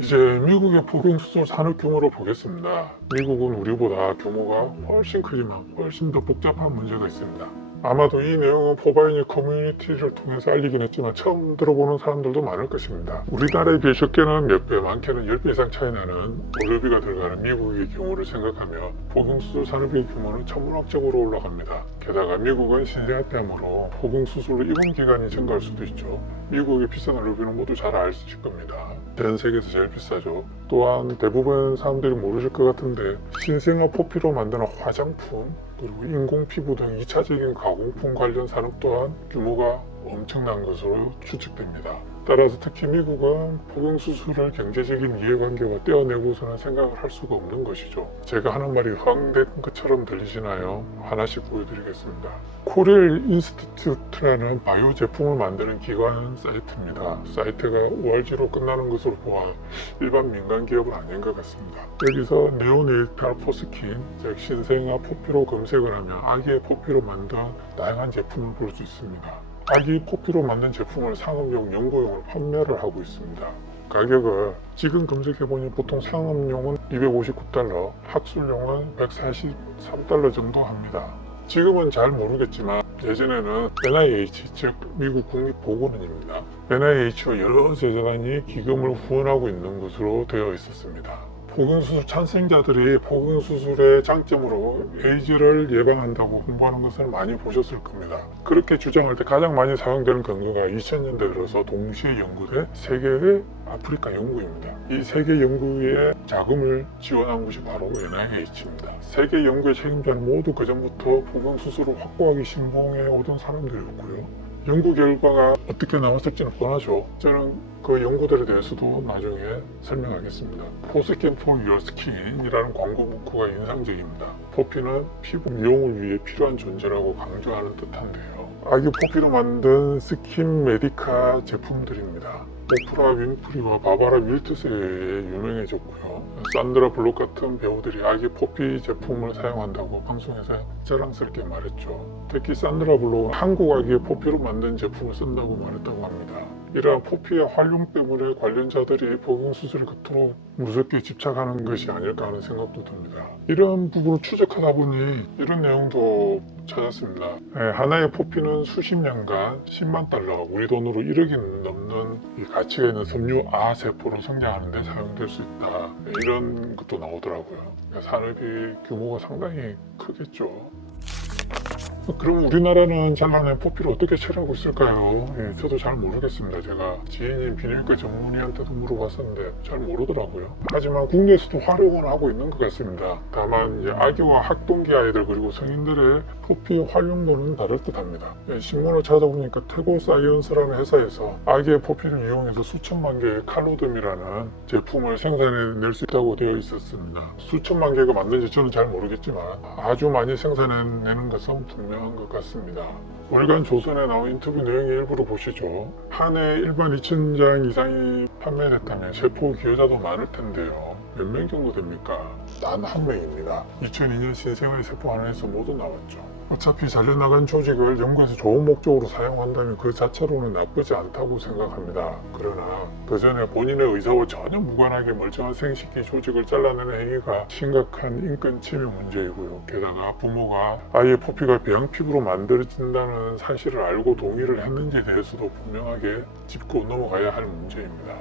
이제 미국의 포경수술 산업 규모를 보겠습니다. 미국은 우리보다 규모가 훨씬 크지만 훨씬 더 복잡한 문제가 있습니다. 아마도 이 내용은 포바이니 커뮤니티를 통해서 알리긴 했지만 처음 들어보는 사람들도 많을 것입니다. 우리나라에 비해 적게는 몇 배, 많게는 10배 이상 차이 나는 의료비가 들어가는 미국의 규모를 생각하며 포경수술 산업의 규모는 천문학적으로 올라갑니다. 게다가 미국은 신생아폐암으로 포경수술로 입원 기간이 증가할 수도 있죠. 미국의 비싼 의료비는 모두 잘 아실 겁니다. 전 세계에서 제일 비싸죠. 또한 대부분 사람들이 모르실 것 같은데 신생아 포피로 만드는 화장품 그리고 인공피부 등 2차적인 가공품 관련 산업 또한 규모가 엄청난 것으로 추측됩니다. 따라서 특히 미국은 포경수술을 경제적인 이해관계와 떼어내고서는 생각을 할 수가 없는 것이죠. 제가 하는 말이 허황된 것처럼 들리시나요? 하나씩 보여드리겠습니다. 코렐 인스티튜트라는 바이오 제품을 만드는 기관 사이트입니다. 사이트가 ORG로 끝나는 것으로 보아 일반 민간 기업은 아닌 것 같습니다. 여기서 네오네이탈 포스킨, 즉 신생아 포피로 검색을 하면 아기의 포피로 만든 다양한 제품을 볼 수 있습니다. 아기 포피로 만든 제품을 상업용, 연구용으로 판매를 하고 있습니다. 가격을 지금 검색해보니 보통 상업용은 $259, 학술용은 $143 정도 합니다. 지금은 잘 모르겠지만 예전에는 NIH, 즉 미국 국립보건원입니다. NIH와 여러 재단이 기금을 후원하고 있는 것으로 되어 있었습니다. 포경수술 찬성자들이 포경수술의 장점으로 에이즈를 예방한다고 홍보하는 것을 많이 보셨을 겁니다. 그렇게 주장할 때 가장 많이 사용되는 근거가 2000년대 들어서 동시에 연구된 세계의 아프리카 연구입니다. 이 세계 연구에 자금을 지원한 곳이 바로 NIH입니다. 세계 연구의 책임자는 모두 그전부터 포경수술을 확고하게 신봉해 오던 사람들이었고요. 연구 결과가 어떻게 나왔을지는 뻔하죠. 저는 그 연구들에 대해서도 나중에 설명하겠습니다. 포스킨 for your skin 이라는 광고 문구가 인상적입니다. 포피는 피부 미용을 위해 필요한 존재라고 강조하는 듯한데요. 아기 포피로 만든 스킨 메디카 제품들입니다. 오프라 윈프리와 바바라 윌트스에 의해 유명해졌고요. 산드라 블록 같은 배우들이 아기 포피 제품을 사용한다고 방송에서 자랑스럽게 말했죠. 특히 산드라 블록은 한국 아기의 포피로 만든 제품을 쓴다고 말했다고 합니다. 이러한 포피의 활용 때문에 관련자들이 포경수술을 그토록 무섭게 집착하는 것이 아닐까 하는 생각도 듭니다. 이런 부분을 추적하다 보니 이런 내용도 찾았습니다. 하나의 포피는 수십 년간 10만 달러, 우리 돈으로 1억이 넘는 이 가치가 있는 섬유아 세포로 성장하는 데 사용될 수 있다. 이런 것도 나오더라고요. 산업이 규모가 상당히 크겠죠. 그럼 우리나라는 잘라낸 포피를 어떻게 처리하고 있을까요? 저도 잘 모르겠습니다. 제가 지인인 비뇨기과 전문의한테도 물어봤었는데 잘 모르더라고요. 하지만 국내에서도 활용을 하고 있는 것 같습니다. 다만 이제 아기와 학동기 아이들 그리고 성인들의 포피 활용도는 다를 듯합니다. 신문을 찾아보니까 태고 사이언스라는 회사에서 아기의 포피를 이용해서 수천만 개의 칼로덤이라는 제품을 생산해낼 수 있다고 되어 있었습니다. 수천만 개가 맞는지 저는 잘 모르겠지만 아주 많이 생산해내는 것은 분명한 것 같습니다. 월간 조선에 나온 인터뷰 내용의 일부를 보시죠. 한 해 일반 2,000장 이상이 판매됐다면 세포 기여자도 많을 텐데요. 몇 명 정도 됩니까? 단 한 명입니다. 2002년 신생아의 세포 하나에서 모두 나왔죠. 어차피 잘려나간 조직을 연구에서 좋은 목적으로 사용한다면 그 자체로는 나쁘지 않다고 생각합니다. 그러나 그 전에 본인의 의사와 전혀 무관하게 멀쩡한 생식기 조직을 잘라내는 행위가 심각한 인권 침해 문제이고요. 게다가 부모가 아이의 포피가 배양 피부로 만들어진다는 사실을 알고 동의를 했는지에 대해서도 분명하게 짚고 넘어가야 할 문제입니다.